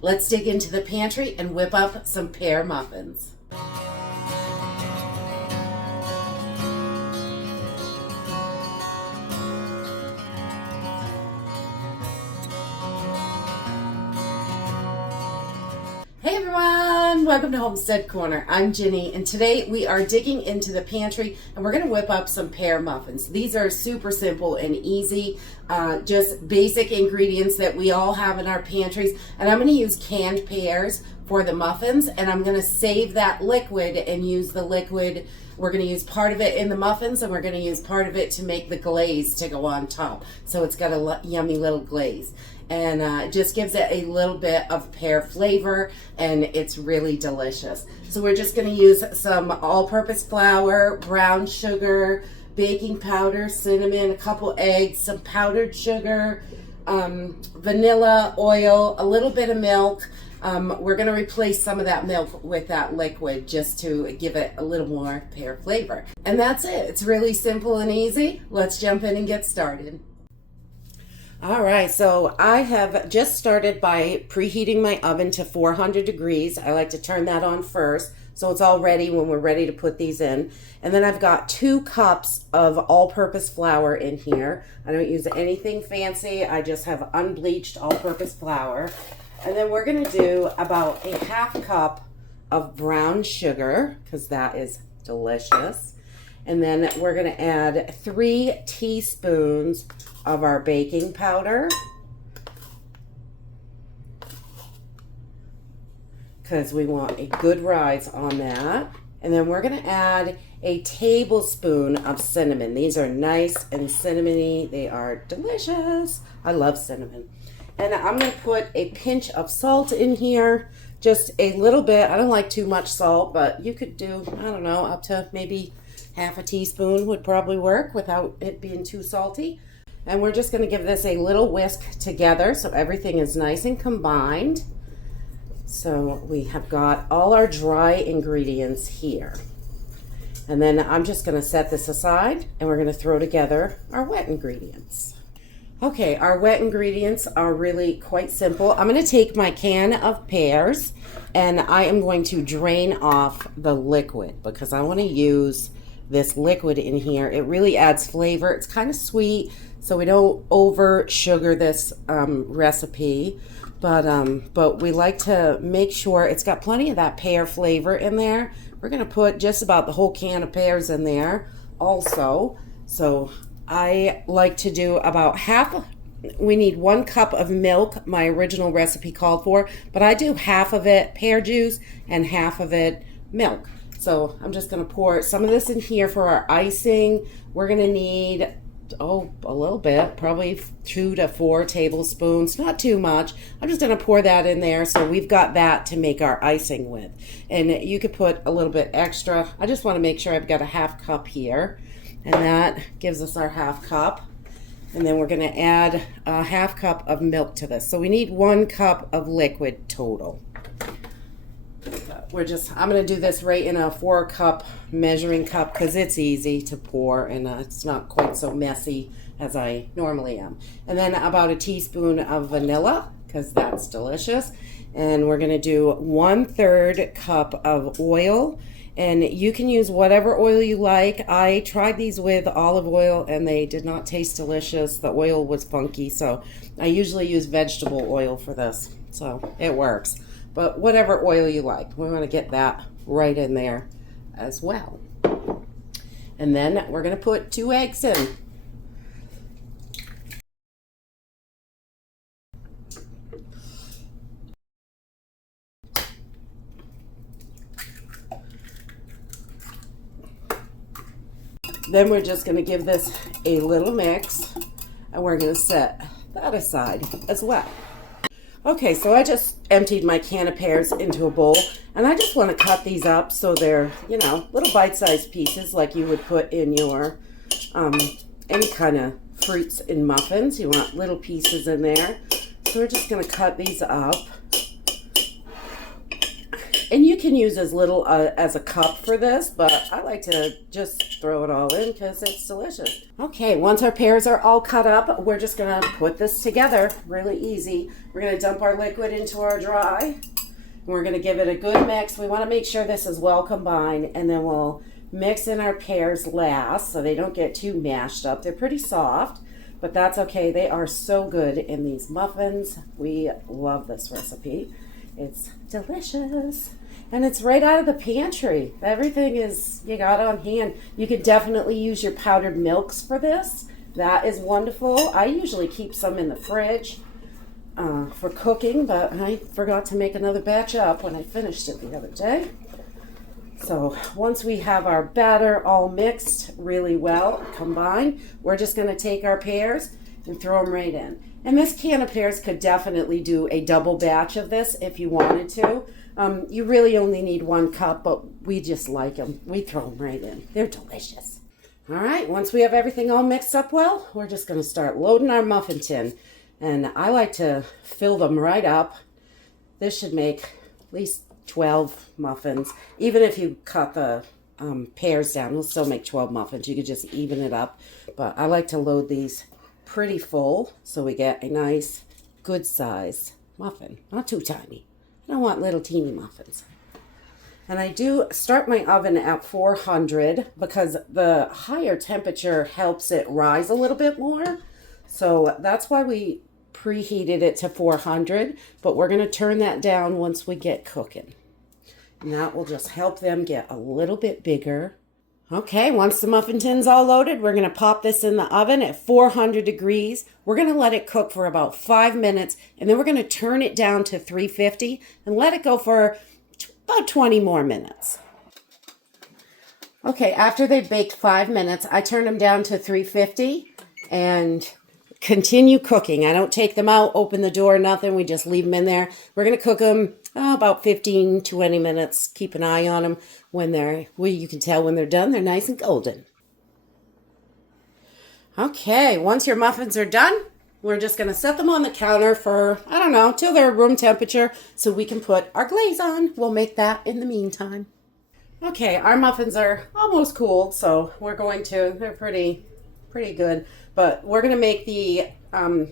Let's dig into the pantry and whip up some pear muffins. Hey everyone, welcome to Homestead Corner. I'm Ginny, and today we are digging into the pantry and we're going to whip up some pear muffins. These are super simple and easy, just basic ingredients that we all have in our pantries. And I'm going to use canned pears for the muffins, and I'm going to save that liquid and use the liquid. We're going to use part of it in the muffins, and we're going to use part of it to make the glaze to go on top. So it's got a yummy little glaze. And it just gives it a little bit of pear flavor, and it's really delicious. So we're just going to use some all-purpose flour, brown sugar, baking powder, cinnamon, a couple eggs, some powdered sugar, vanilla, oil, a little bit of milk. We're going to replace some of that milk with that liquid just to give it a little more pear flavor. And that's it. It's really simple and easy. Let's jump in and get started. All right, so I have just started by preheating my oven to 400 degrees. I like to turn that on first so it's all ready when we're ready to put these in. And then I've got 2 cups of all-purpose flour in here. I don't use anything fancy. I just have unbleached all-purpose flour. And then we're going to do about a ½ cup of brown sugar because that is delicious. And then we're going to add 3 teaspoons of our baking powder, because we want a good rise on that. And then we're going to add a tablespoon of cinnamon. These are nice and cinnamony. They are delicious. I love cinnamon. And I'm going to put a pinch of salt in here, just a little bit. I don't like too much salt, but you could do, I don't know, up to maybe ½ teaspoon would probably work without it being too salty. And we're just going to give this a little whisk together so everything is nice and combined. So we have got all our dry ingredients here. And then I'm just going to set this aside and we're going to throw together our wet ingredients. Okay, our wet ingredients are really quite simple. I'm going to take my can of pears and I am going to drain off the liquid because I want to use this liquid in here. It really adds flavor. It's kind of sweet, so we don't over sugar this recipe, but we like to make sure it's got plenty of that pear flavor in there. We're going to put just about the whole can of pears in there also. So I like to do about half. We need 1 cup of milk, my original recipe called for, but I do half of it pear juice and half of it milk. So I'm just going to pour some of this in here for our icing. We're going to need, a little bit, probably 2 to 4 tablespoons, not too much. I'm just going to pour that in there so we've got that to make our icing with. And you could put a little bit extra. I just want to make sure I've got a ½ cup here. And that gives us our ½ cup. And then we're going to add a ½ cup of milk to this. So we need 1 cup of liquid total. I'm going to do this right in a 4-cup measuring cup because it's easy to pour and it's not quite so messy as I normally am. And then about a teaspoon of vanilla because that's delicious. And we're going to do 1/3 cup of oil. And you can use whatever oil you like. I tried these with olive oil and they did not taste delicious. The oil was funky, so I usually use vegetable oil for this. So it works. But whatever oil you like, we want to get that right in there as well. And then we're going to put 2 eggs in. Then we're just going to give this a little mix and we're going to set that aside as well. Okay, so I just emptied my can of pears into a bowl, and I just want to cut these up so they're, little bite-sized pieces like you would put in your any kind of fruits in muffins. You want little pieces in there. So we're just going to cut these up. And you can use as little as a cup for this, but I like to just throw it all in because it's delicious. Okay, once our pears are all cut up, we're just gonna put this together, really easy. We're gonna dump our liquid into our dry. We're gonna give it a good mix. We wanna make sure this is well combined, and then we'll mix in our pears last so they don't get too mashed up. They're pretty soft, but that's okay. They are so good in these muffins. We love this recipe. It's delicious. And it's right out of the pantry. Everything is, you got on hand. You could definitely use your powdered milks for this. That is wonderful. I usually keep some in the fridge for cooking, but I forgot to make another batch up when I finished it the other day. So once we have our batter all mixed really well, combined, we're just going to take our pears and throw them right in. And this can of pears could definitely do a double batch of this if you wanted to. You really only need 1 cup, but we just like them. We throw them right in. They're delicious. All right, once we have everything all mixed up well, we're just going to start loading our muffin tin. And I like to fill them right up. This should make at least 12 muffins. Even if you cut the pears down, we'll still make 12 muffins. You could just even it up. But I like to load these pretty full so we get a nice, good size muffin. Not too tiny. I don't want little teeny muffins. And I do start my oven at 400 because the higher temperature helps it rise a little bit more. So that's why we preheated it to 400, but we're going to turn that down once we get cooking. And that will just help them get a little bit bigger. Okay, once the muffin tin's all loaded, we're going to pop this in the oven at 400 degrees. We're going to let it cook for about 5 minutes, and then we're going to turn it down to 350 and let it go for about 20 more minutes. Okay, after they've baked 5 minutes, I turn them down to 350 and continue cooking. I don't take them out, open the door, nothing. We just leave them in there. We're going to cook them about 15, 20 minutes. Keep an eye on them when you can tell when they're done. They're nice and golden. Okay, once your muffins are done, we're just going to set them on the counter for, I don't know, till they're room temperature so we can put our glaze on. We'll make that in the meantime. Okay, our muffins are almost cooled, so they're pretty good. But we're going to make the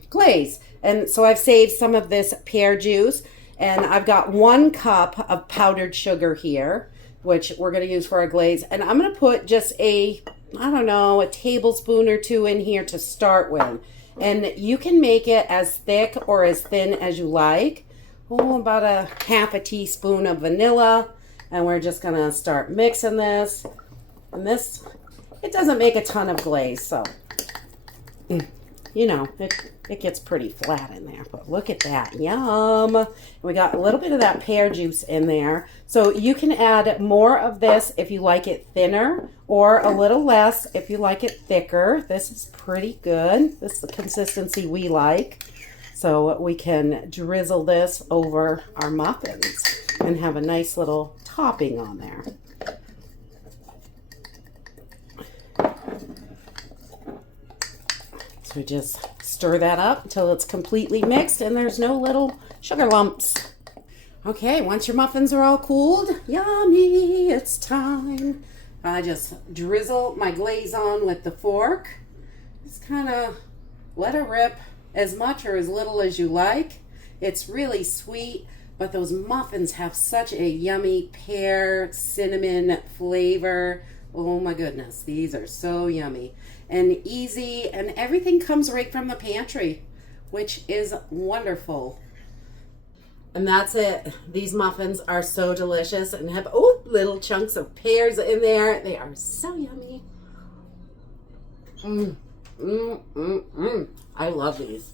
glaze. And so I've saved some of this pear juice. And I've got 1 cup of powdered sugar here, which we're going to use for our glaze. And I'm going to put just a tablespoon or 2 in here to start with. And you can make it as thick or as thin as you like. About a half a teaspoon of vanilla. And we're just going to start mixing this. And it doesn't make a ton of glaze, so it gets pretty flat in there, but look at that. Yum. We got a little bit of that pear juice in there. So you can add more of this if you like it thinner or a little less if you like it thicker. This is pretty good. This is the consistency we like. So we can drizzle this over our muffins and have a nice little topping on there. So just stir that up until it's completely mixed and there's no little sugar lumps. Okay, once your muffins are all cooled, yummy, it's time. I just drizzle my glaze on with the fork. Just kind of let it rip as much or as little as you like. It's really sweet, but those muffins have such a yummy pear, cinnamon flavor. Oh my goodness, these are so yummy and easy, and everything comes right from the pantry, which is wonderful. And that's it. These muffins are so delicious and have little chunks of pears in there. They are so yummy. I love these.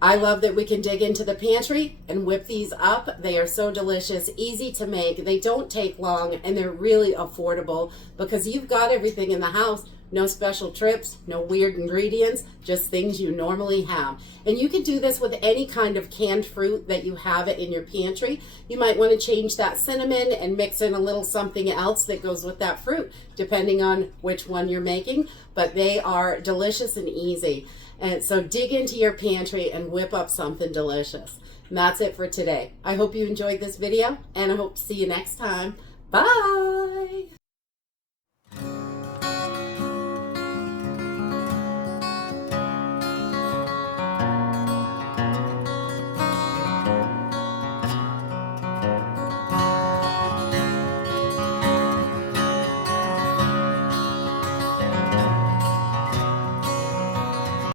I love that we can dig into the pantry and whip these up. They are so delicious, easy to make. They don't take long, and they're really affordable because you've got everything in the house. No special trips, no weird ingredients, just things you normally have. And you can do this with any kind of canned fruit that you have it in your pantry. You might want to change that cinnamon and mix in a little something else that goes with that fruit, depending on which one you're making. But they are delicious and easy. And so dig into your pantry and whip up something delicious. And that's it for today. I hope you enjoyed this video, and I hope to see you next time. Bye!